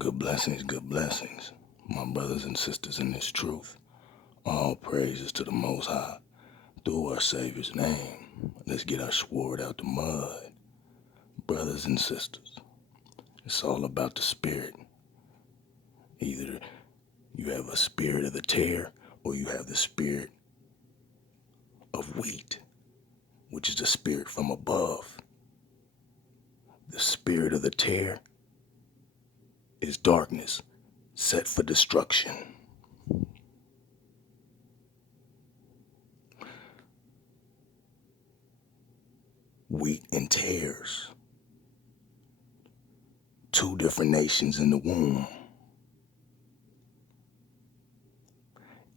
Good blessings, my brothers and sisters in this truth. All praises to the Most High through our Savior's name. Let's get our sword out the mud. Brothers and sisters, it's all about the spirit. Either you have a spirit of the tare or you have the spirit of wheat, which is the spirit from above. The spirit of the tare is darkness set for destruction. Wheat and tares, two different nations in the womb.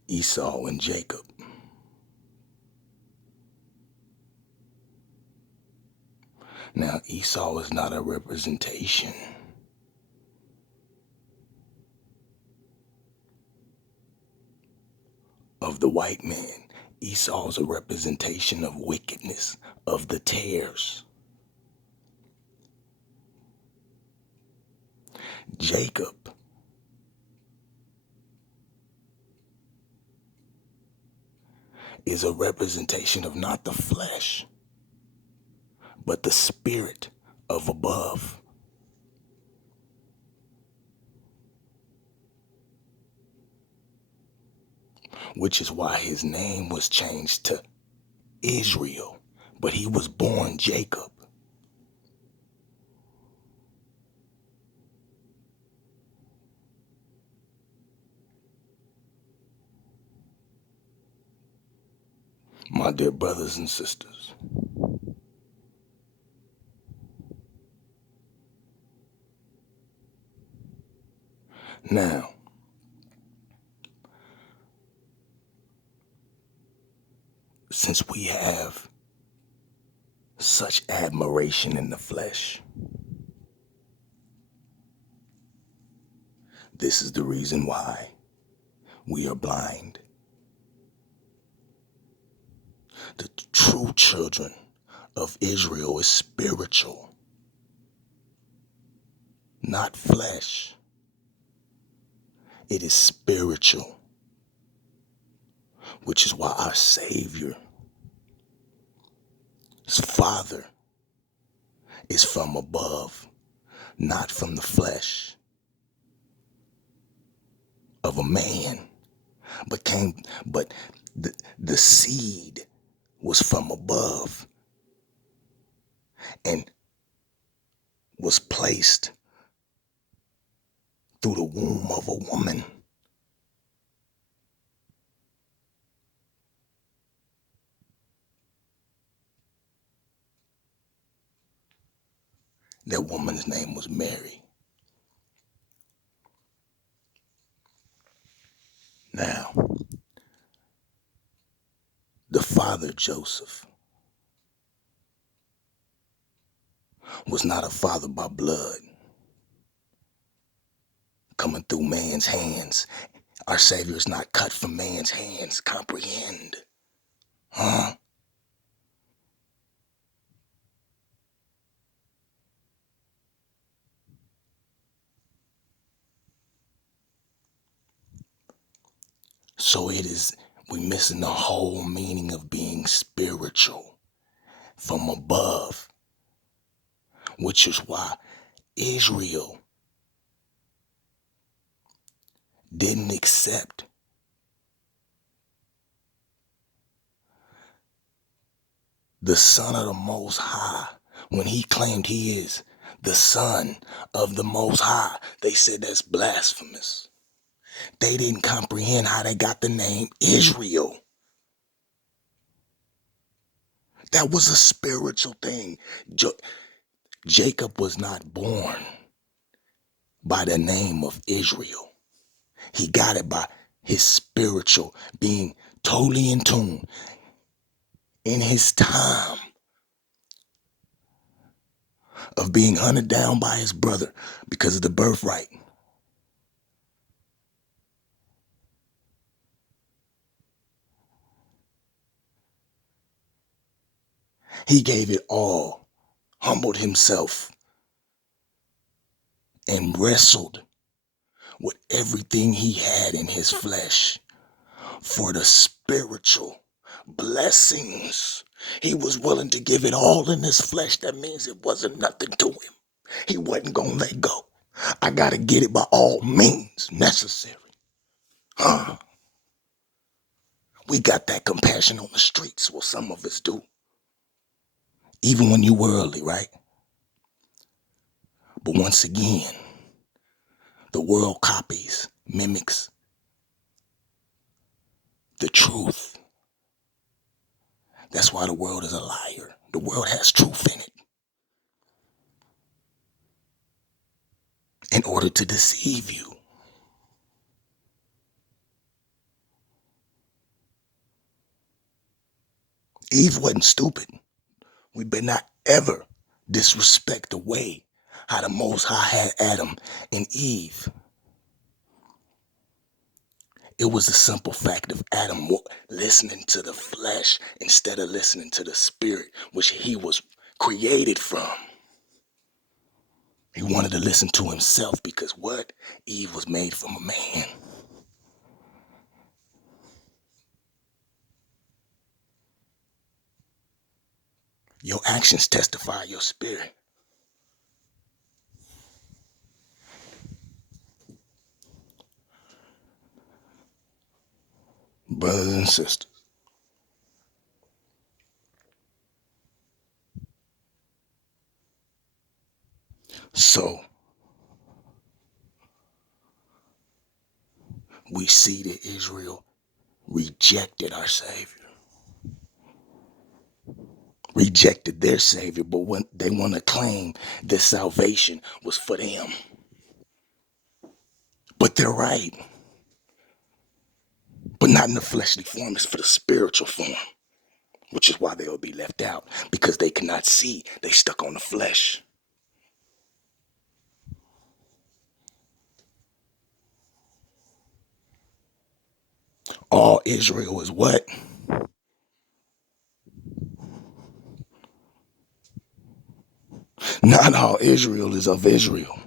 Esau and Jacob. Now, Esau is not a representation of the white man. Esau is a representation of wickedness, of the tares. Jacob is a representation of not the flesh, but the spirit of above. Which is why his name was changed to Israel, but he was born Jacob. My dear brothers and sisters, now, since we have such admiration in the flesh, this is the reason why we are blind. The true children of Israel is spiritual, not flesh. It is spiritual, which is why our Savior's Father is from above, not from the flesh of a man, but the seed was from above and was placed through the womb of a woman. That woman's name was Mary. Now, the father Joseph was not a father by blood coming through man's hands. Our Savior is not cut from man's hands. Comprehend? Huh? So we're missing the whole meaning of being spiritual from above, which is why Israel didn't accept the Son of the Most High when he claimed he is the Son of the Most High. They said that's blasphemous. They didn't comprehend how they got the name Israel. That was a spiritual thing. Jacob was not born by the name of Israel. He got it by his spiritual being totally in tune in his time of being hunted down by his brother because of the birthright. He gave it all, humbled himself, and wrestled with everything he had in his flesh for the spiritual blessings. He was willing to give it all in his flesh. That means it wasn't nothing to him. He wasn't going to let go. I got to get it by all means necessary. We got that compassion on the streets. Well, some of us do. Even when you're worldly, right? But once again, the world copies, mimics the truth. That's why the world is a liar. The world has truth in it. In order to deceive you. Eve wasn't stupid. We better not ever disrespect the way how the Most High had Adam and Eve. It was the simple fact of Adam listening to the flesh instead of listening to the spirit, which he was created from. He wanted to listen to himself because what? Eve was made from a man. Your actions testify your spirit. Brothers and sisters. So, we see that Israel rejected our Savior. Rejected their Savior, but when they want to claim that salvation was for them. But they're right. But not in the fleshly form, it's for the spiritual form. Which is why they'll be left out. Because they cannot see. They stuck on the flesh. All Israel is what? Not all Israel is of Israel.